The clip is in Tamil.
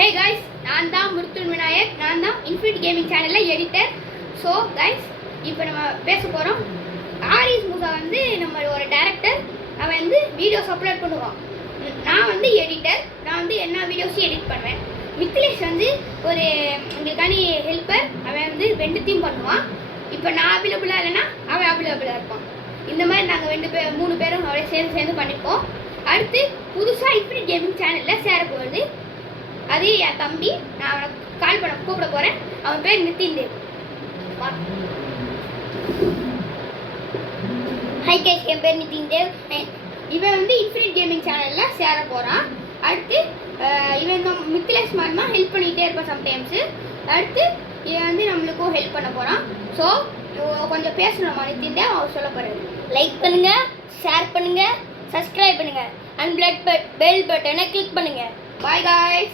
Hey guys, நான் தான் முருத்துன் விநாயக். நான் தான் இன்ஃபினிட் கேமிங் சேனலில் எடிட்டர். ஸோ கைஸ், இப்போ நம்ம பேச போகிறோம். ஆரிஸ் மூசா வந்து நம்ம ஒரு டேரக்டர். அவன் வந்து வீடியோஸ் அப்லோட் பண்ணுவான். நான் வந்து எடிட்டர். நான் வந்து என்ன வீடியோஸும் எடிட் பண்ணுவேன். மித்திலேஷ் வந்து ஒரு உங்களுக்கான ஹெல்ப்பர். அவன் வந்து ரெண்டுத்தையும் பண்ணுவான். இப்போ நான் அவைலபிளாக இல்லைன்னா அவன் அவைலபிளாக இருப்பான். இந்த மாதிரி நாங்கள் மூணு பேரும் அவளை சேர்ந்து பண்ணிப்போம். அடுத்து புதுசாக இன்ஃபினிட் கேமிங் சேனலில் சேர போகுது. அது என் தம்பி. நான் அவனை கால் பண்ண கூப்பிட போகிறேன். அவன் பேர் நிதின் தேவ். ஹை கைஸ், என் பேர் நிதின் தேவ். இவன் வந்து இன்ஃபினிட் கேமிங் சேனலில் சேர போகிறான். அடுத்து இவன் மித்திலேஷ் மாதிரிமா ஹெல்ப் பண்ணிக்கிட்டே இருப்பான் சம்டைம்ஸு. அடுத்து இவன் வந்து நம்மளுக்கும் ஹெல்ப் பண்ண போகிறான். ஸோ கொஞ்சம் பேசணுமா நிதின் தேவ்? அவர் சொல்ல போகிறாரு. லைக் பண்ணுங்கள், ஷேர் பண்ணுங்கள், சப்ஸ்கிரைப் பண்ணுங்கள், அண்ட் பெல் பட்டனை கிளிக் பண்ணுங்கள். Bye guys.